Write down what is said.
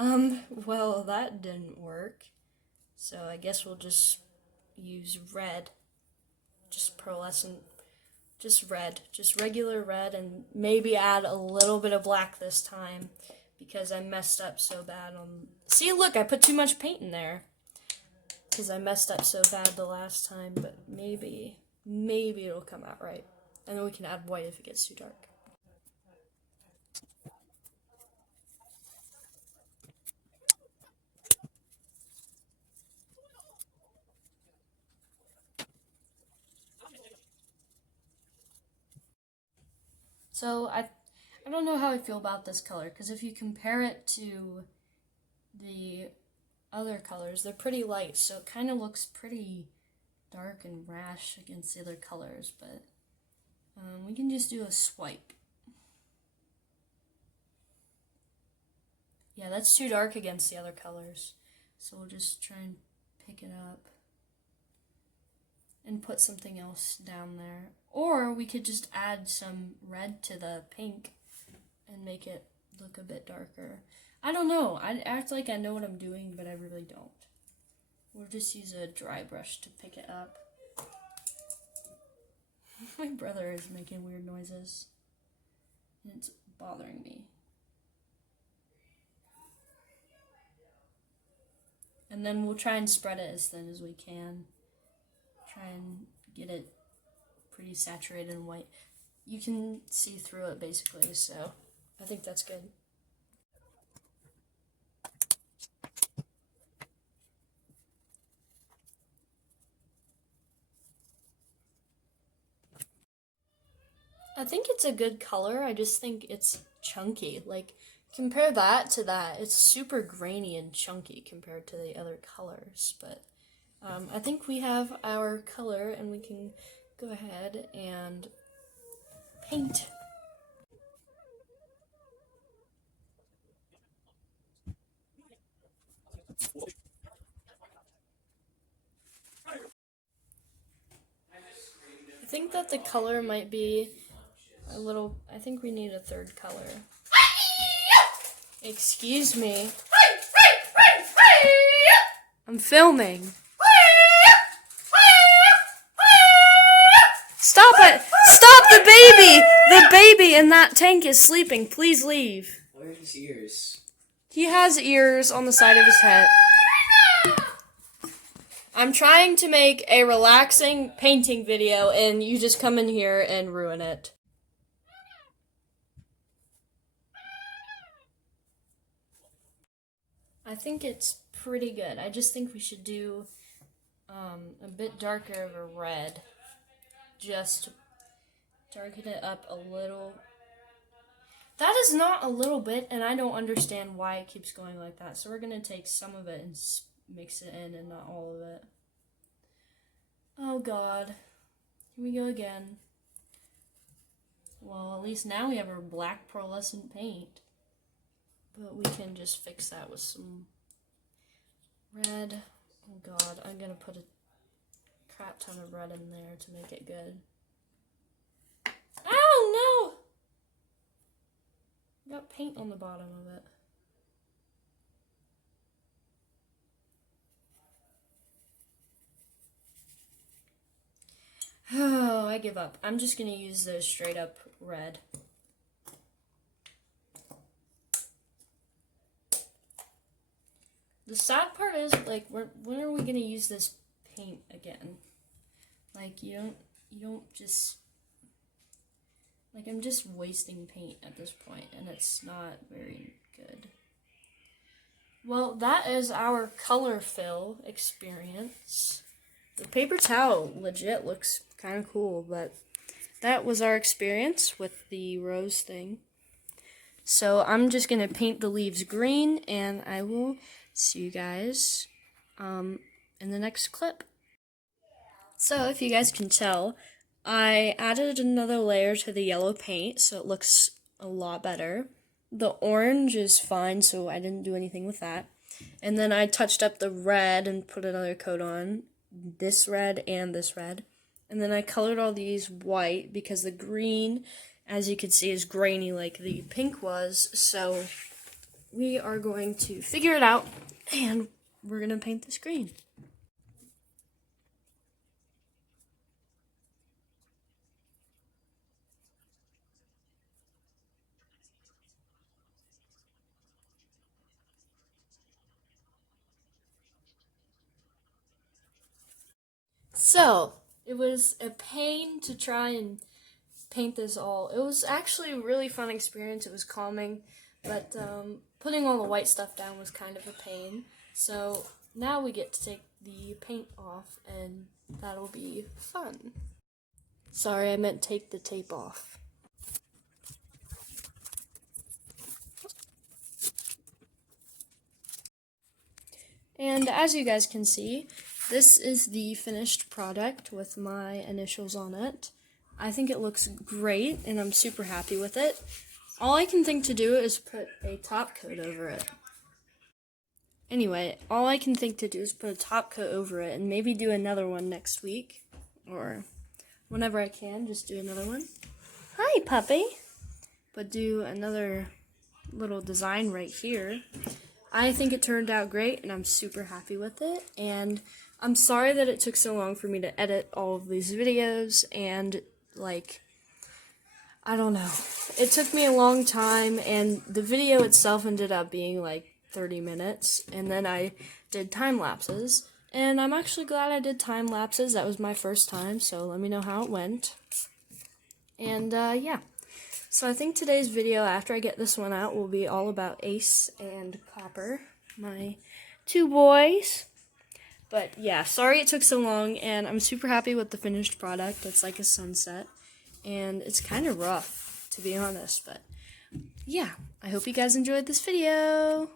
Well, that didn't work. So I guess we'll just use red. Just pearlescent, just red. Just regular red, and maybe add a little bit of black this time because I messed up so bad on... See, look, I put too much paint in there because I messed up so bad the last time, but maybe it'll come out right. And then we can add white if it gets too dark. So I don't know how I feel about this color, because if you compare it to the other colors, they're pretty light, so it kind of looks pretty dark and rash against the other colors, but we can just do a swipe. Yeah, that's too dark against the other colors, so we'll just try and pick it up and put something else down there. Or we could just add some red to the pink and make it look a bit darker. I don't know. I act like I know what I'm doing, but I really don't. We'll just use a dry brush to pick it up. My brother is making weird noises, and it's bothering me. And then we'll try and spread it as thin as we can. Try and get it pretty saturated in white. You can see through it basically, so I think that's good. I think it's a good color, I just think it's chunky. Like, compare that to that, it's super grainy and chunky compared to the other colors, but I think we have our color and we can go ahead and paint. I think that the color might be a little, I think we need a third color. Excuse me. I'm filming. Stop it! Stop the baby! The baby in that tank is sleeping. Please leave. Where are his ears? He has ears on the side of his head. I'm trying to make a relaxing painting video and you just come in here and ruin it. I think it's pretty good. I just think we should do a bit darker of a red. Just to darken it up a little. That is not a little bit, and I don't understand why it keeps going like that. So we're going to take some of it and mix it in and not all of it. Oh god. Here we go again. Well, at least now we have our black pearlescent paint. But we can just fix that with some red. Oh god, I'm going to put a crap ton of red in there to make it good. Ow, no! Got paint on the bottom of it. Oh, I give up. I'm just gonna use the straight up red. The sad part is, like, when are we gonna use this paint again? Like, you don't just, like, I'm just wasting paint at this point, and it's not very good. Well, that is our color fill experience. The paper towel legit looks kind of cool, but that was our experience with the rose thing. So I'm just gonna paint the leaves green, and I will see you guys in the next clip. So if you guys can tell, I added another layer to the yellow paint, so it looks a lot better. The orange is fine, so I didn't do anything with that. And then I touched up the red and put another coat on, this red and this red. And then I colored all these white because the green, as you can see, is grainy like the pink was, so we are going to figure it out, and we're going to paint the screen. So, it was a pain to try and paint this all. It was actually a really fun experience. It was calming, but putting all the white stuff down was kind of a pain. So now we get to take the paint off, and that'll be fun. Sorry, I meant take the tape off. And as you guys can see, this is the finished product with my initials on it. I think it looks great, and I'm super happy with it. All I can think to do is put a top coat over it. Anyway, all I can think to do is put a top coat over it and maybe do another one next week. Or whenever I can, just do another one. Hi, puppy! But do another little design right here. I think it turned out great, and I'm super happy with it. And I'm sorry that it took so long for me to edit all of these videos, and I don't know. It took me a long time, and the video itself ended up being like 30 minutes, and then I did time lapses, and I'm actually glad I did time lapses. That was my first time, so let me know how it went. And yeah. So I think today's video, after I get this one out, will be all about Ace and Copper, my two boys. But yeah, sorry it took so long, and I'm super happy with the finished product. It's like a sunset, and it's kind of rough, to be honest, but yeah, I hope you guys enjoyed this video.